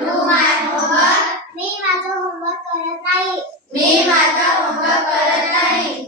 Do my homework. मी माझा homework करत नाही. मी माझा होमवर्क करत नाही.